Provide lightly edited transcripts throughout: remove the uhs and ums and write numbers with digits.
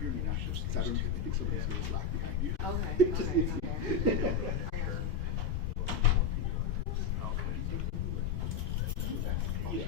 hear me now. I think somebody's going to lock behind you. Okay. Yeah.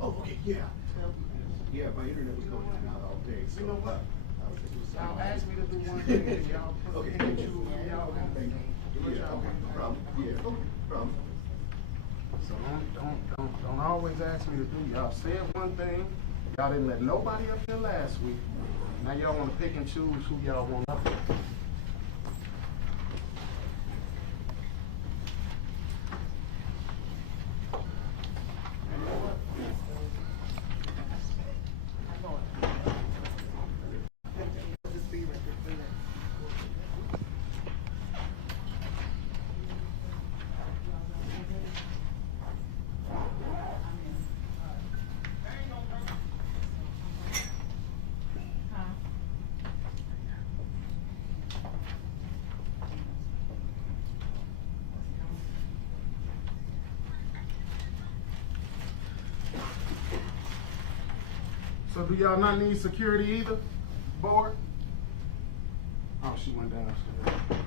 Oh, okay, yeah. Yeah, my internet was going in and out all day. So, you know what? Y'all asked me to do one okay, thing, y'all put okay, me thank to you. y'all Okay, thank you. Yeah, okay, no problem. Yeah, no problem. So don't always ask me to do. Y'all said one thing. Y'all didn't let nobody up here last week. Now y'all want to pick and choose who y'all want up here. So do y'all not need security either, board? Oh, she went downstairs.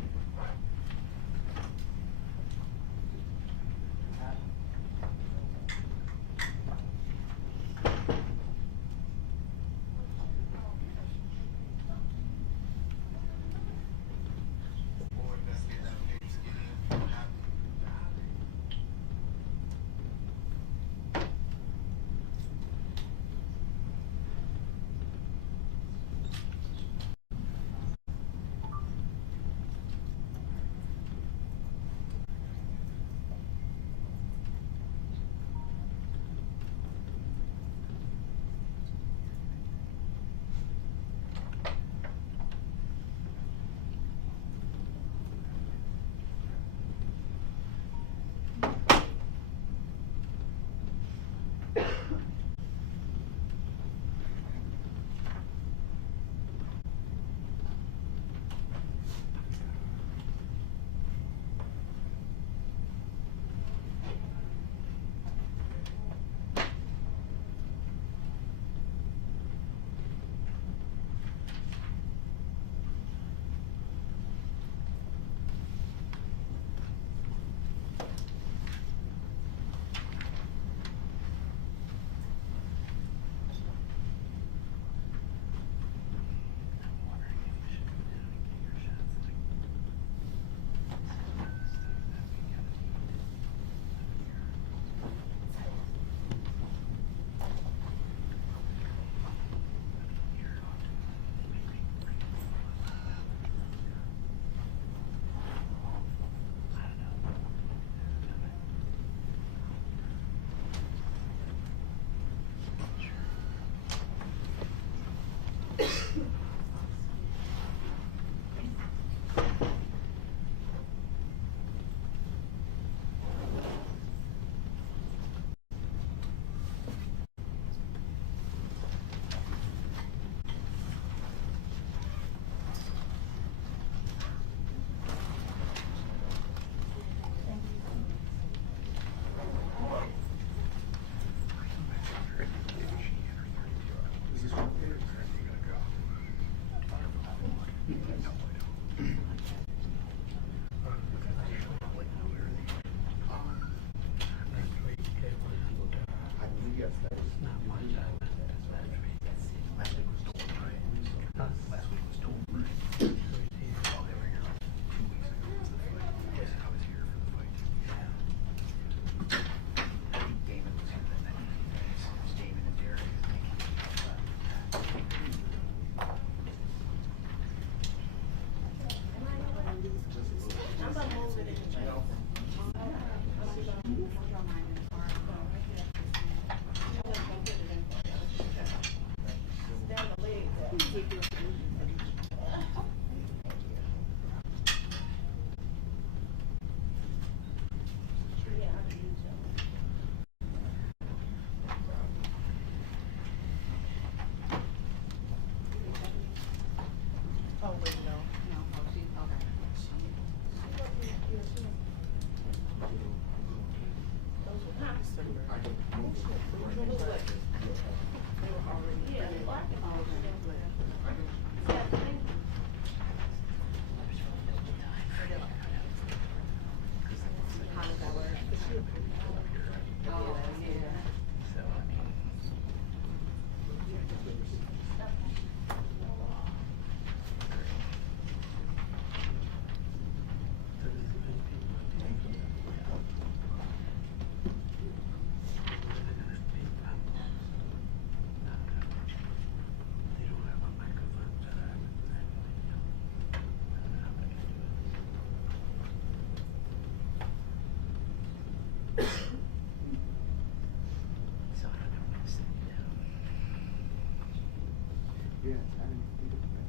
Yes, I didn't think of that.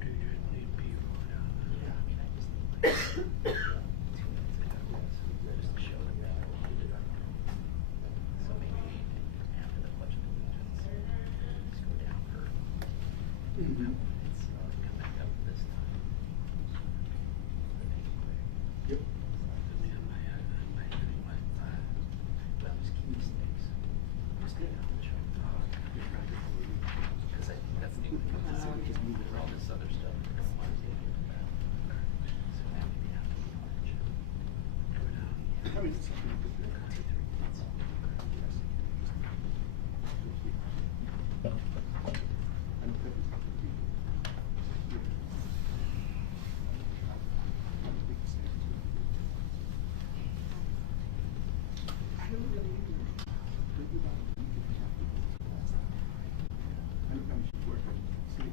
Do you need people down there? Just to show them that I wanted it. So maybe after the Pledge of Allegiance, just go down for, Mm-hmm. come back up this time. Yep. I mean, I had like five. Well, just keep these things. Just get it on the show. Because I think that's the only thing that's for all this other stuff. I don't want to get into that. So maybe after the Pledge. Go down. I mean, it's something to do. I know that was- I don't really either. Think about it. You can have to go to the last time. I know how much you work on sleep.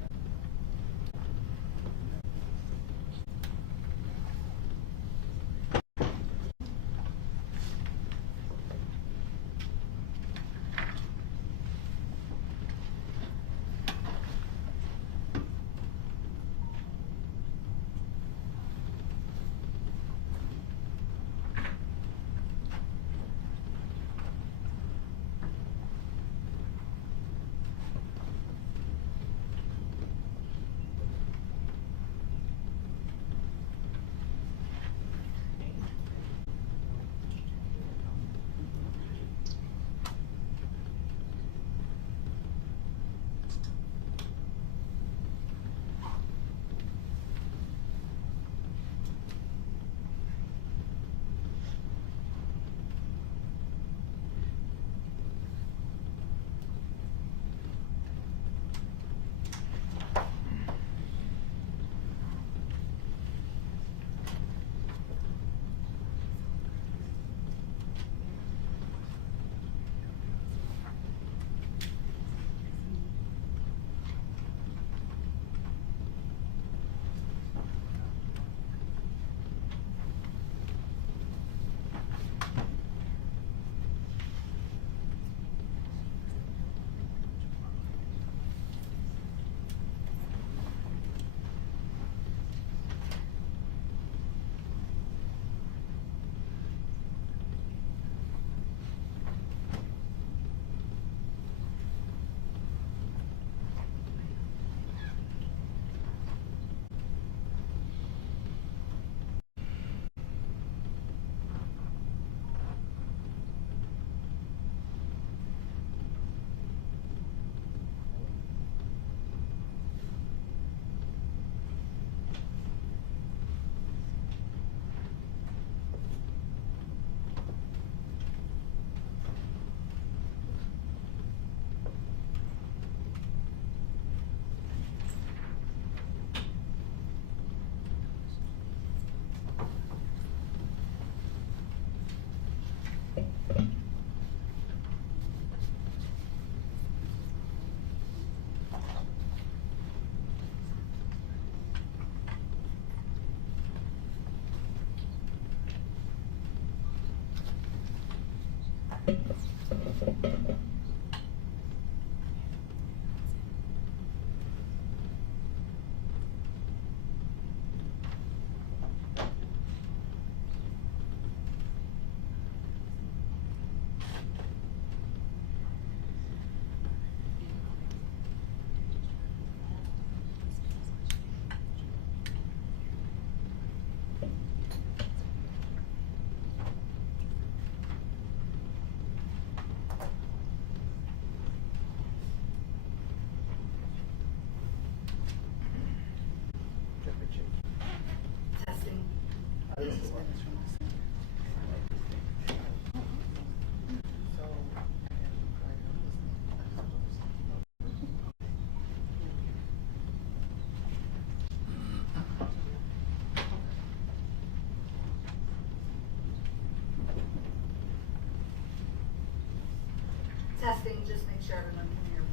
Testing, just make sure everyone can hear me.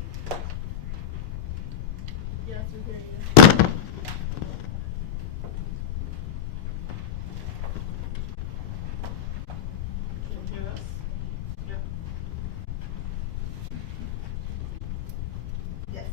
Yes, we hear you. Can you hear us? Yep. Yes.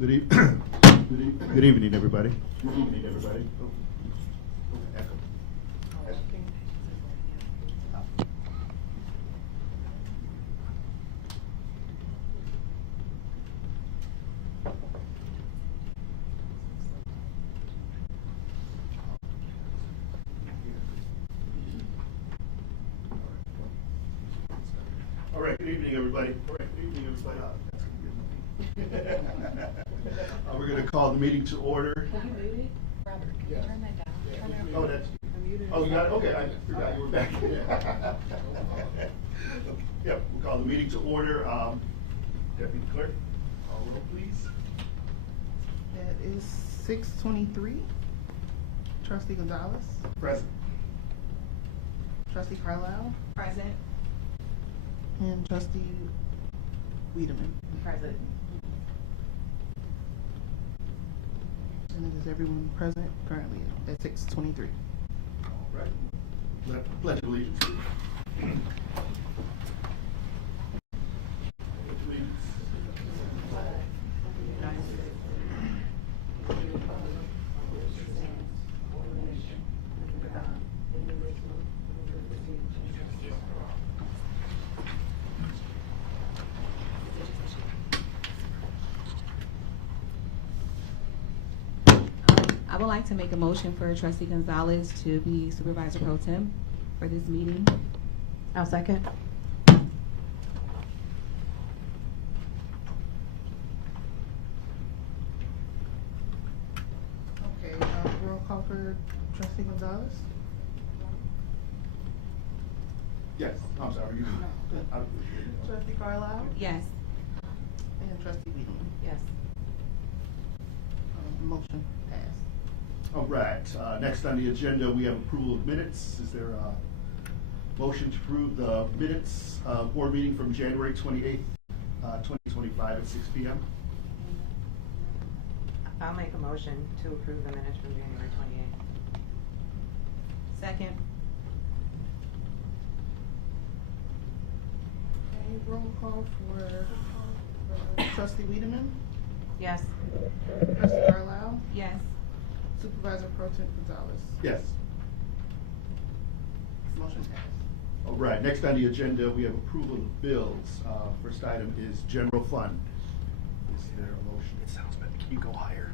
Good evening, everybody. Good evening, everybody. Echo. All right, good evening, everybody. All right, good evening, everybody. We're going to call the meeting to order. Can you mute it? Robert, can you turn that down? Turn it Oh, that's. Oh, you got it? Okay, I forgot you were back. Yep, we'll call the meeting to order. Deputy Clerk, call roll, please. That is 6:23. Trustee Gonzalez. Present. Trustee Carlisle. Present. And Trustee Wiedemann. Present. And it is everyone present currently at 6:23. All right. Pledge of allegiance. Pledge of allegiance. I would like to make a motion for Trustee Gonzalez to be Supervisor Pro Tem for this meeting. I'll second. Okay, roll call for Trustee Gonzalez. Yes, I'm sorry. You Trustee Carlisle. Yes. And Trustee Wiedemann. Yes. Motion passed. All right, next on the agenda, we have approval of minutes. Is there a motion to approve the minutes, board meeting from January 28th, 2025 at 6 p.m.? I'll make a motion to approve the minutes from January 28th. Second. Okay, roll call for Trustee Wiedemann. Yes. Trustee Carlisle. Yes. Supervisor Pro Tem Gonzalez. Yes. Motion passed. All right, next on the agenda, we have approval of bills. First item is general fund. Is there a motion? It sounds better. Can you go higher?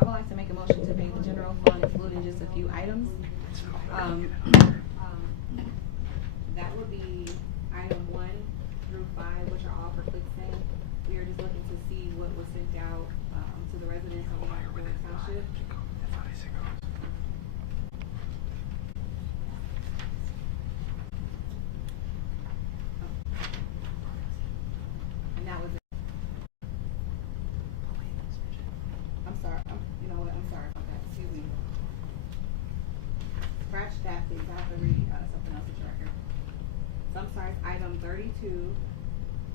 I would like to make a motion to pay the general fund excluding just a few items. That would be item 1 through 5, which are all for ClickSend. We are just looking to see what was sent out to the residents of Thornton Township. And that was it. I'm sorry. You know what? I'm sorry about that. Excuse me. Scratch that, please. I have to read something else at your record. So I'm sorry. It's item 32,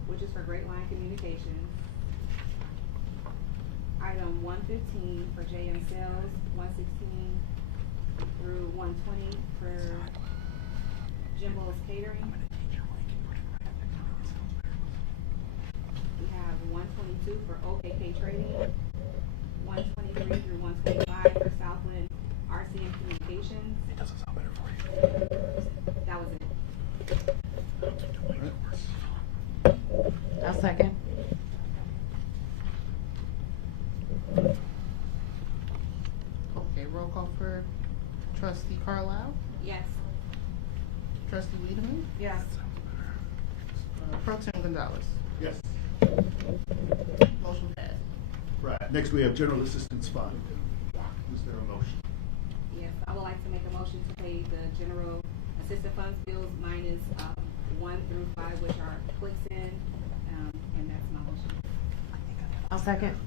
which is for Great Line Communications. Item 115 for JM Sales, 116 through 120 for Jimbo's Catering. We have 122 for OKK Trading, 123 through 125 for Southland RCM Communications. It doesn't sound better for you. That was it. I'll second. Okay, roll call for Trustee Carlisle. Yes. Trustee Wiedemann. Yes. Pro Tem Gonzalez. Yes. Motion passed. Right, next we have general assistance fund. Is there a motion? Yes, I would like to make a motion to pay the general assistance funds bills minus 1 through 5, which are ClickSend, and that's my motion. I'll second.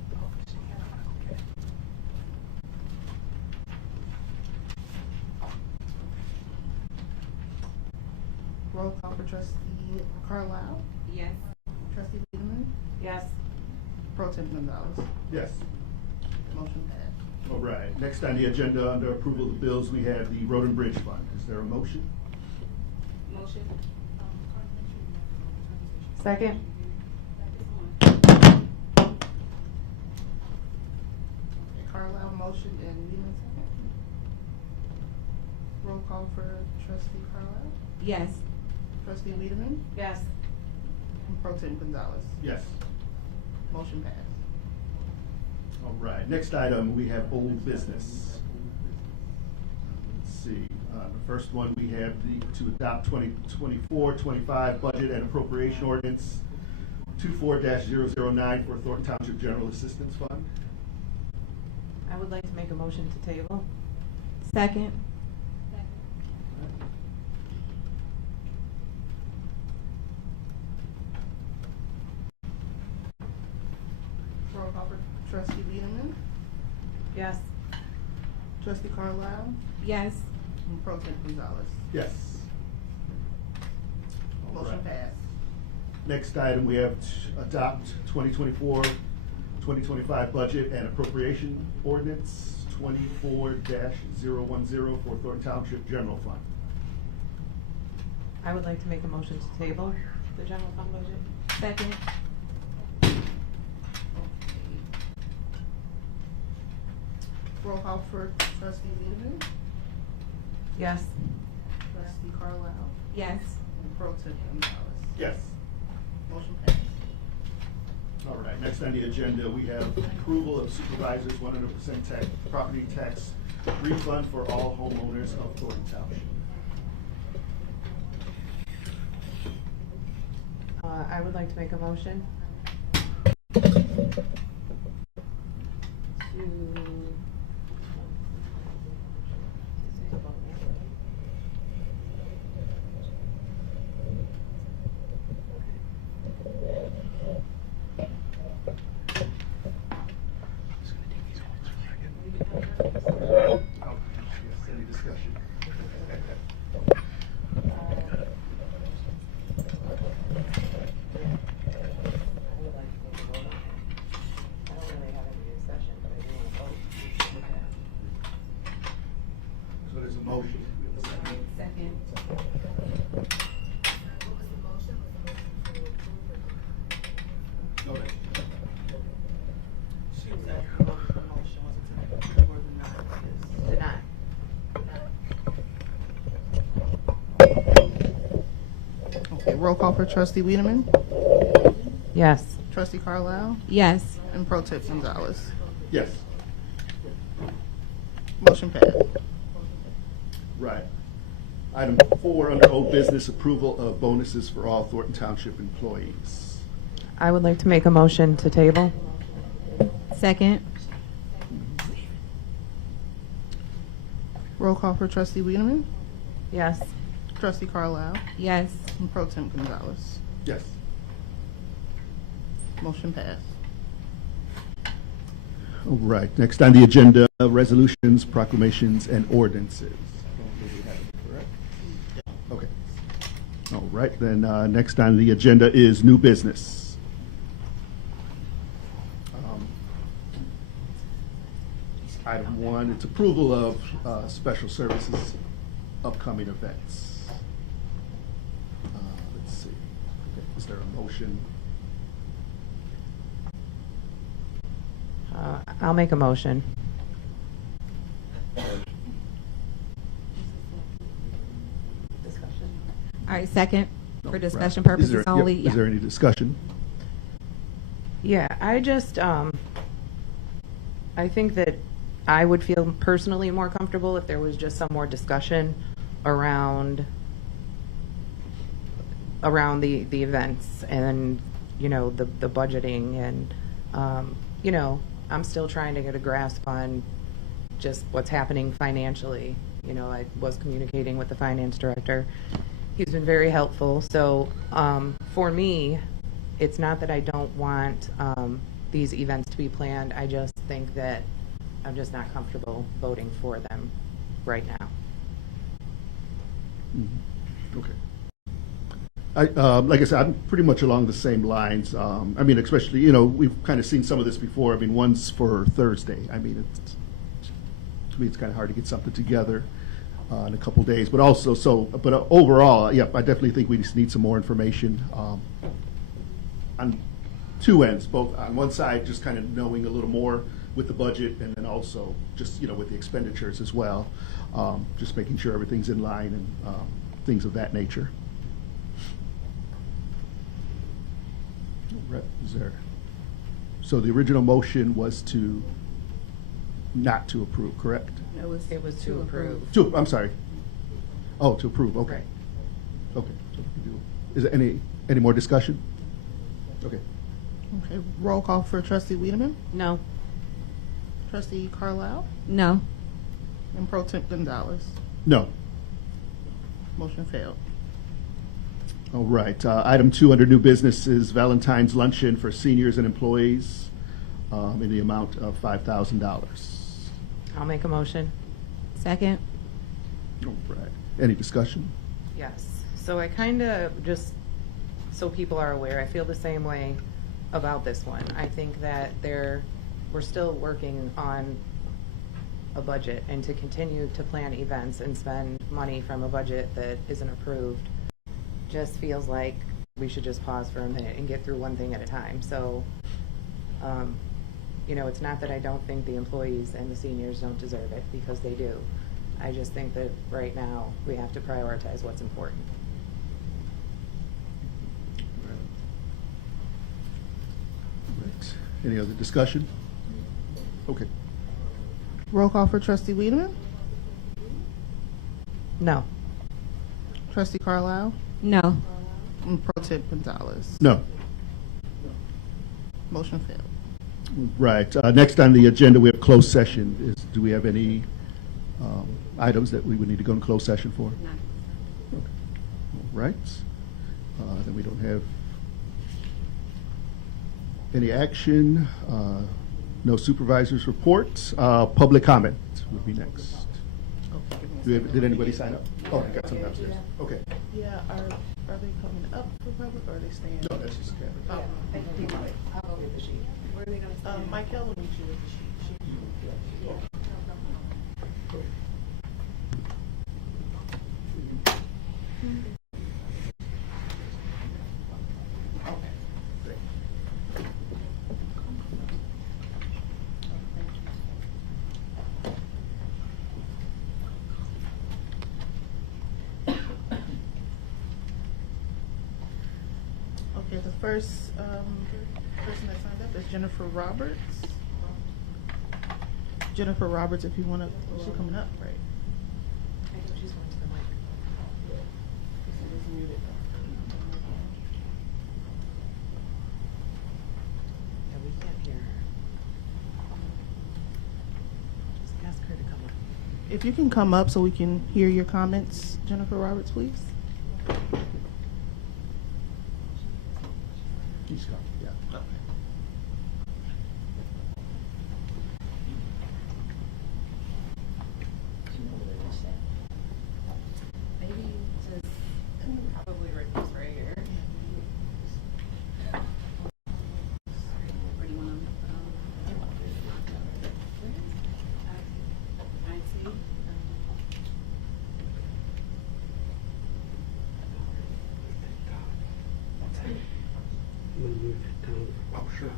Roll call for Trustee Carlisle. Yes. Trustee Wiedemann. Yes. Pro Tem Gonzalez. Yes. Motion passed. All right, next on the agenda, under approval of the bills, we have the road and bridge fund. Is there a motion? Motion. Second. motion and Wiedemann second. Roll call for trustee Carlisle. Yes. Trustee Wiedemann Yes. and Pro Tem Gonzalez. Yes. Motion passed. All right, next item, we have old business. Let's see, the first one, we have to adopt 2024-25 budget and appropriation ordinance 24-009 for Thornton Township General Assistance Fund. I would like to make a motion to table. Second. Roll call for trustee Wiedemann, Yes. trustee Carlisle, Yes. and Pro Tem Gonzalez. Yes. All Motion right. passed. Next item, we have to adopt 2024-2025 budget and appropriation ordinance 24-010 for Thornton Township General Fund. I would like to make a motion to table the general fund budget. Second. Roll call for trustee Wiedemann, Yes. trustee Carlisle, Yes. and Pro Tem Gonzalez. Yes. Motion passed. All right, next on the agenda, we have approval of supervisors 100% tax, property tax refund for all homeowners of Thornton Township. I would like to make a motion Oh, yes, any discussion? So there's a motion. Second. What was the motion? Was the motion to approve or? Go ahead. Deny. Okay, roll call for trustee Wiedemann, Yes. trustee Carlisle, Yes. and Pro Tem Gonzalez. Yes, Motion passed. right. Item 4, under old business, approval of bonuses for all Thornton Township employees. I would like to make a motion to table. Second. Roll call for trustee Wiedemann, Yes. trustee Carlisle, Yes. and Pro Tem Gonzalez. Yes. Motion passed. All right, next on the agenda, resolutions, proclamations, and ordinances. Okay. All right, then, next on the agenda is new business. Item 1, it's approval of special services upcoming events. Let's see, okay, is there a motion? I'll make a motion. Discussion. All right, second. No, For right. discussion Is purposes there- yep, only. Is there any discussion? Yeah, I just, I think that I would feel personally more comfortable if there was just some more discussion around the events and, you know, the budgeting and, you know, I'm still trying to get a grasp on just what's happening financially. You know, I was communicating with the finance director. He's been very helpful. So, for me, it's not that I don't want these events to be planned. I just think that I'm just not comfortable voting for them right now. Okay. Like I said, I'm pretty much along the same lines. I mean, especially, you know, we've kind of seen some of this before. I mean, one's for Thursday. I mean, to me, it's kind of hard to get something together in a couple days. But also, but overall, yeah, I definitely think we just need some more information on two ends. Both on one side, just kind of knowing a little more with the budget, and then also just, with the expenditures as well. Just making sure everything's in line and things of that nature. Right, so the original motion was not to approve, correct? It was to approve. I'm sorry. Oh, to approve, okay. Right. Okay. So we can do- Is there any more discussion? Okay. Okay, roll call for trustee Wiedemann, No. trustee Carlisle, No. and pro temp Gonzalez. No. Motion failed. All right. Item 2 under new business is Valentine's luncheon for seniors and employees in the amount of $5,000. I'll make a motion. Second. All right. Any discussion? Yes. So I kind of just, so people are aware, I feel the same way about this one. I think that we're still working on a budget, and to continue to plan events and spend money from a budget that isn't approved just feels like we should just pause for a minute and get through one thing at a time. So, it's not that I don't think the employees and the seniors don't deserve it, because they do. I just think that right now we have to prioritize what's important. Right. Any other discussion? Okay. Roll call for trustee Wiedemann, No. trustee Carlisle, No. and pro temp Gonzalez. No. Motion failed. Right. Next on the agenda, we have closed session. Do we have any items that we would need to go in closed session for? Okay. All right. Then we don't have any action. No supervisors' reports. Public comment would be next. Okay, give me a second. Did anybody sign up? Oh, I got some downstairs. Okay. Yeah, are they coming up for public, or are they staying? No, that's just Kevin. Oh, I'll go get the sheet. Where are they gonna stand? Michael will meet you with the sheet. Okay, the first person that signed up is Jennifer Roberts. Jennifer Roberts, if you want to, she's coming up, right? She's going to the mic. She's muted. Yeah, we can't hear her. Just ask her to come up. If you can come up so we can hear your comments, Jennifer Roberts, please. He's coming, yeah. Maybe just probably right this right here. Where do you want them? I see. Oh, sure.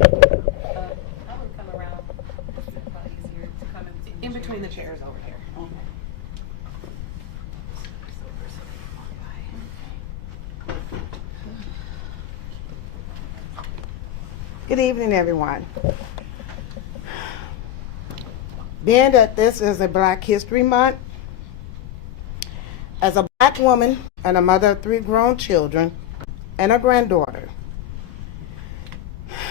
I would come around. It's probably easier to come In between the chairs over here. Good evening, everyone. Being that this is a Black History Month, as a Black woman and a mother of 3 grown children and a granddaughter,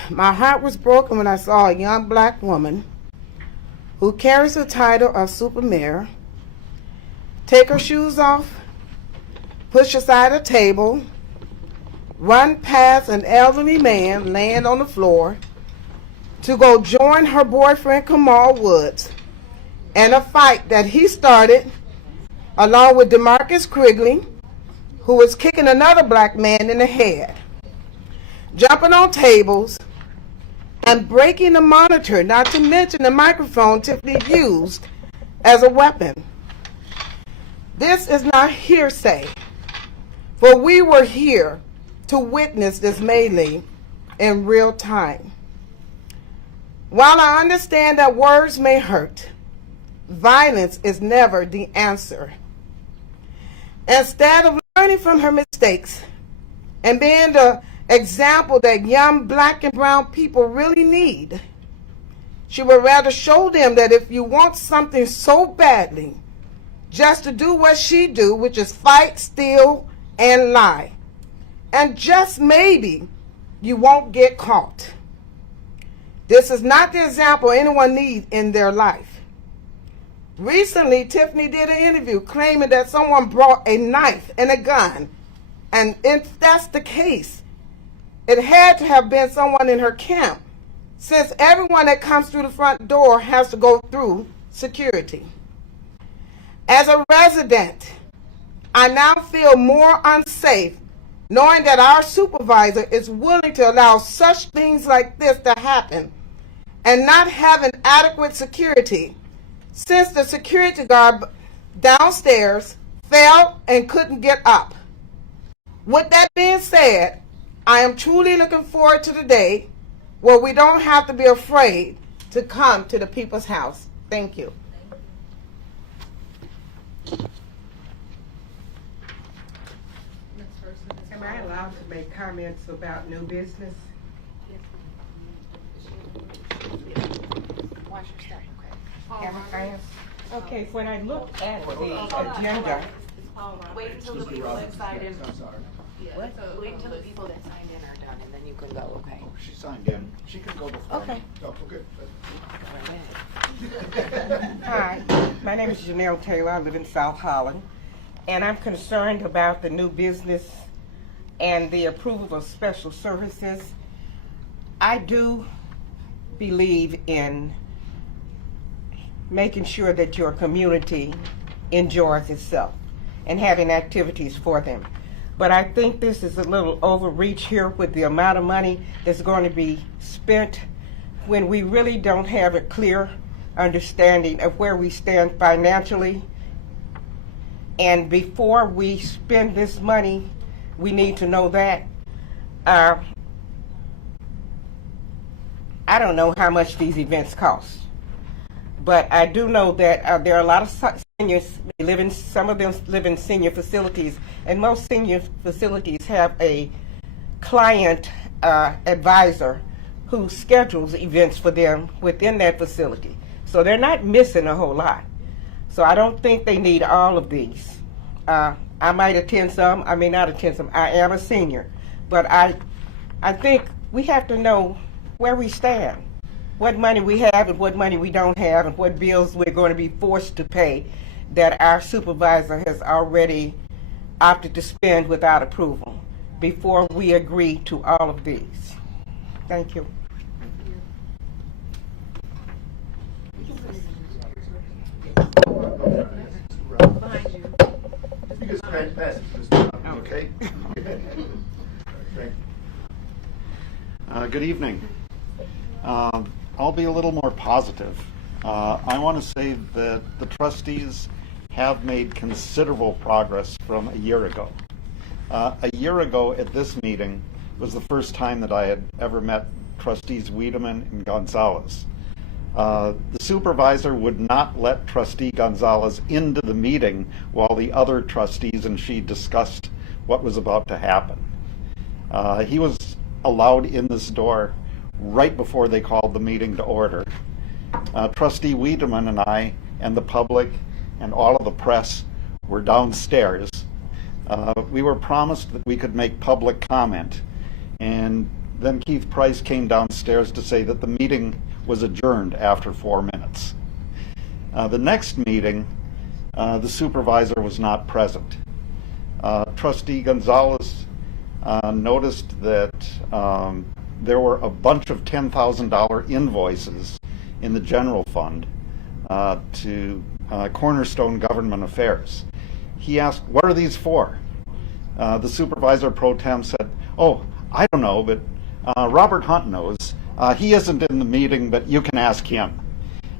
my heart was broken when I saw a young Black woman who carries the title of Super Mayor take her shoes off, push aside a table, run past an elderly man laying on the floor to go join her boyfriend Kamal Woods in a fight that he started along with DeMarcus Quigley, who was kicking another black man in the head, jumping on tables, and breaking the monitor, not to mention the microphone Tiffany used as a weapon. This is not hearsay, for we were here to witness this melee in real time. While I understand that words may hurt, violence is never the answer. Instead of learning from her mistakes and being the example that young black and brown people really need, she would rather show them that if you want something so badly, just to do what she do, which is fight, steal, and lie. And just maybe you won't get caught. This is not the example anyone needs in their life. Recently, Tiffany did an interview claiming that someone brought a knife and a gun. And if that's the case, it had to have been someone in her camp, since everyone that comes through the front door has to go through security. As a resident, I now feel more unsafe knowing that our supervisor is willing to allow such things like this to happen and not having adequate security, since the security guard downstairs fell and couldn't get up. With that being said, I am truly looking forward to the day where we don't have to be afraid to come to the people's house. Thank you. Am I allowed to make comments about new business? Watch your step, okay? I am. Okay, when I looked at the agenda, Wait until the people that signed in. I'm sorry. What? Wait until the people that signed in are done, and then you can go, okay? Oh, she signed in. She can go before. Okay. Oh, okay. hi, my name is Janelle Taylor. I live in South Holland, and I'm concerned about the new business and the approval of special services. I do believe in making sure that your community enjoys itself and having activities for them. But I think this is a little overreach here with the amount of money that's going to be spent when we really don't have a clear understanding of where we stand financially. And before we spend this money, we need to know that. I don't know how much these events cost, but I do know that there are a lot of seniors. Some of them live in senior facilities, and most senior facilities have a client advisor who schedules events for them within that facility. So they're not missing a whole lot. So I don't think they need all of these. I might attend some, I may not attend some. I am a senior, but I think we have to know where we stand, what money we have and what money we don't have, and what bills we're going to be forced to pay that our supervisor has already opted to spend without approval before we agree to all of these. Thank you. Behind you. You just pass it to Mr. Robbins, okay? Thank you. Good evening. I'll be a little more positive. I want to say that the trustees have made considerable progress from a year ago. A year ago at this meeting was the first time that I had ever met trustees Wiedemann and Gonzalez. The supervisor would not let trustee Gonzalez into the meeting while the other trustees and she discussed what was about to happen. He was allowed in this door right before they called the meeting to order. Trustee Wiedemann and I and the public and all of the press were downstairs. We were promised that we could make public comment, and then Keith Price came downstairs to say that the meeting was adjourned after 4 minutes. The next meeting, the supervisor was not present. Trustee Gonzalez noticed that there were a bunch of $10,000 invoices in the general fund to Cornerstone Government Affairs. He asked, "What are these for?" the supervisor pro tem said, "Oh, I don't know, but Robert Hunt knows. He isn't in the meeting, but you can ask him."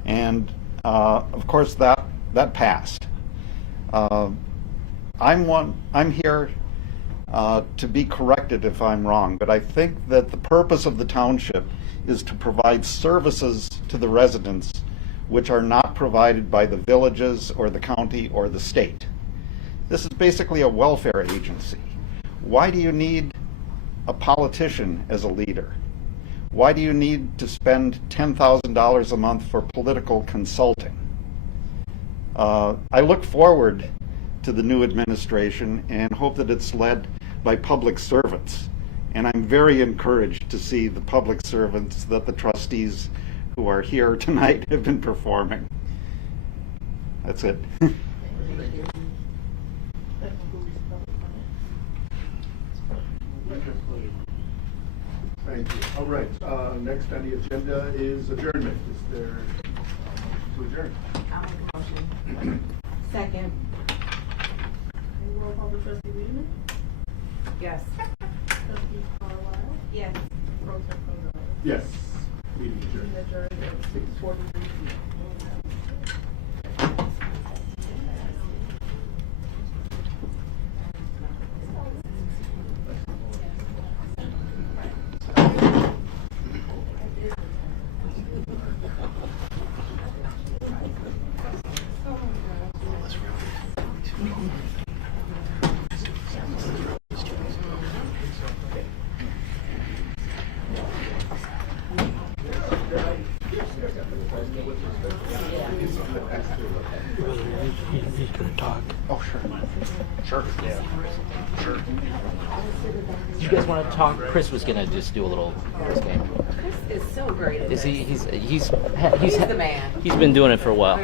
And of course, that passed. I'm here to be corrected if I'm wrong, but I think that the purpose of the township is to provide services to the residents which are not provided by the villages or the county or the state. This is basically a welfare agency. Why do you need a politician as a leader? Why do you need to spend $10,000 a month for political consulting? I look forward to the new administration and hope that it's led by public servants. And I'm very encouraged to see the public servants that the trustees who are here tonight have been performing. That's it. Thank you. All right, next on the agenda is adjournment. Is there to adjourn? Second. Roll call for trustee Wiedemann. Yes. Trustee Carlisle. Yes. Pro Tem Gonzalez. Yes. Meeting adjourned. Meeting adjourned at 6:43 p.m. He's gonna talk. Oh, sure. Sure. Yeah. Sure. Do you guys want to talk? Chris was gonna just do a little Chris game. Chris is so great at Is he? this. He's the man. He's been doing it for a while.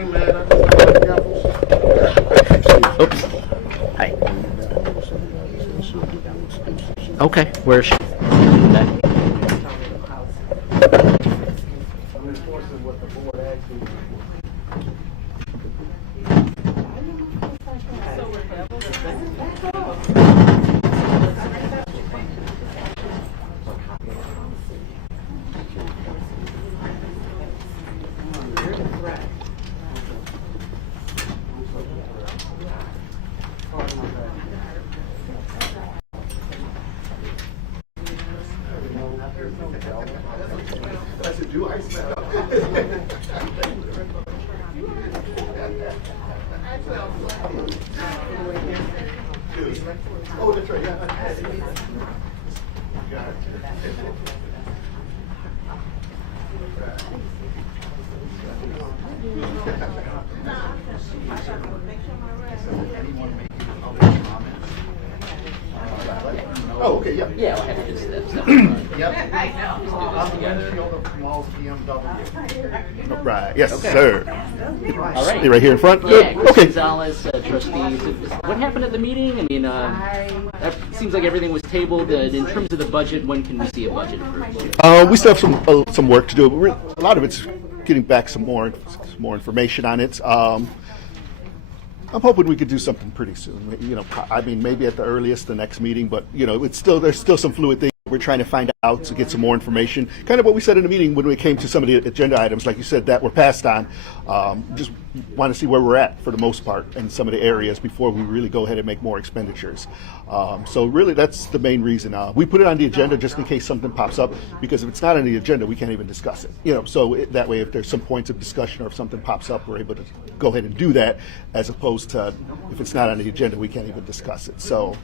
Oops. Hi. Okay. Where's she? Okay. I'm enforcing what the board asked me. I said, do I smell? Oh, that's right, yeah. Got it. Oh, okay, yeah. Yeah, I'll have to just Yep. I know. I'm the windshield of Jamal's BMW. Right, yes, Okay. sir. All right. You right here in front? Yeah, Good. Chris Okay. Gonzalez, trustees. What happened at the meeting? I mean, that seems like everything was tabled. In terms of the budget, when can we see a budget approved? We still have some work to do. A lot of it's getting back some more information on it. I'm hoping we could do something pretty soon. You know, I mean, maybe at the earliest the next meeting, but you know, there's still some fluid things we're trying to find out to get some more information. Kind of what we said in the meeting when we came to some of the agenda items, like you said, that were passed on. Just want to see where we're at for the most part in some of the areas before we really go ahead and make more expenditures. So really, that's the main reason. We put it on the agenda just in case something pops up, because if it's not on the agenda, we can't even discuss it. You know, so that way, if there's some points of discussion or if something pops up, we're able to go ahead and do that, as opposed to if it's not on the agenda, we can't even discuss it. So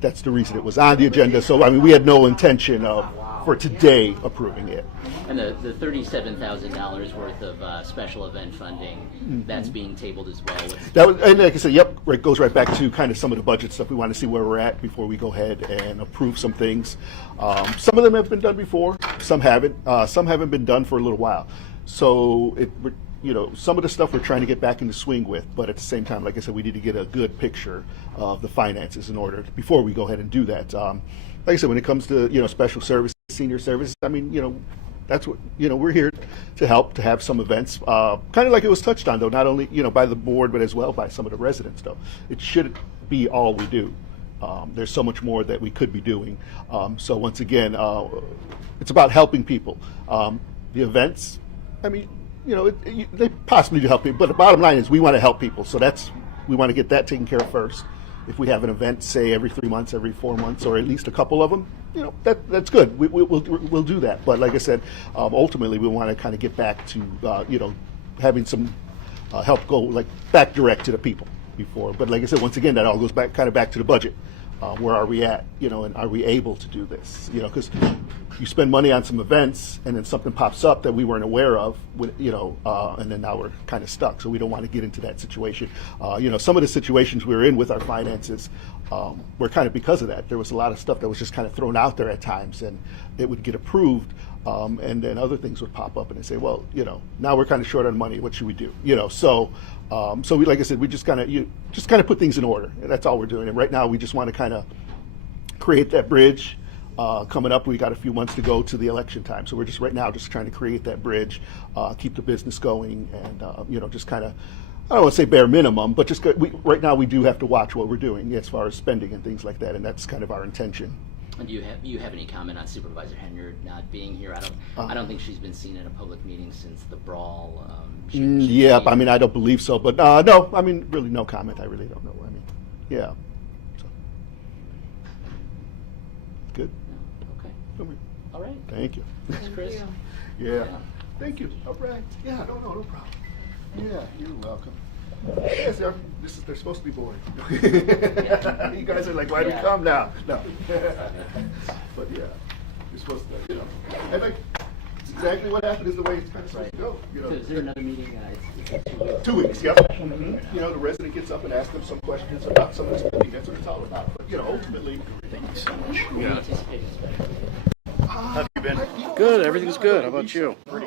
that's the reason it was on the agenda. So I mean, we had no intention of for today approving it. And the $37,000 worth of special event funding, that's being tabled as well. That was, and like I said, yep, right, goes right back to kind of some of the budget stuff. We want to see where we're at before we go ahead and approve some things. Some of them have been done before, some haven't. Some haven't been done for a little while. So you know, some of the stuff we're trying to get back into swing with, but at the same time, like I said, we need to get a good picture of the finances in order before we go ahead and do that. Like I said, when it comes to, you know, special services, senior services, I mean, you know, that's what, you know, we're here to help, to have some events, kind of like it was touched on, though, not only, you know, by the board, but as well by some of the residents, though. It shouldn't be all we do. There's so much more that we could be doing. So once again, it's about helping people. The events, I mean, you know, they possibly do help people, but the bottom line is we want to help people. So we want to get that taken care of first. If we have an event, say every 3 months, every 4 months, or at least a couple of them, you know, that's good. We'll do that. But like I said, ultimately we want to kind of get back to you know, having some help go like back direct to the people before. But like I said, once again, that all goes back to the budget. Where are we at, you know, and are we able to do this, you know, because you spend money on some events and then something pops up that we weren't aware of, you know, and then now we're kind of stuck. So we don't want to get into that situation. You know, some of the situations we were in with our finances were kind of because of that. There was a lot of stuff that was just kind of thrown out there at times, and it would get approved, and then other things would pop up and they say, well, you know, now we're kind of short on money. What should we do? You know, so we, like I said, we just kind of put things in order. And that's all we're doing. And right now we just want to kind of create that bridge. Coming up, we got a few months to go to the election time. So we're just right now just trying to create that bridge, keep the business going, and you know, just kind of, I don't want to say bare minimum, but just right now we do have to watch what we're doing as far as spending and things like that, and that's kind of our intention. And do you have any comment on Supervisor Henyard not being here? I don't think she's been seen in a public meeting since the brawl. Yeah, I mean, I don't believe so, but no, I mean, really no comment. I really don't know. I mean, yeah. So. Good. No? Okay. All right. Thank you. Thanks, Chris. Yeah. Thank you. All right. Yeah. No problem. Yeah, you're welcome. Yes, they're supposed to be boring. You guys are like, why do we come now? No. But yeah, you're supposed to, you know. And like, it's exactly what happened is the way it's kind of supposed to go. You know. So is there another meeting? 2 weeks? 2 weeks, yep. Mm-hmm. You know, the resident gets up and asks them some questions about some of this spending. That's what it's all about. But, you know, ultimately. Thank you so much. We anticipate this. How have you been? Good, everything's good. How about you? Pretty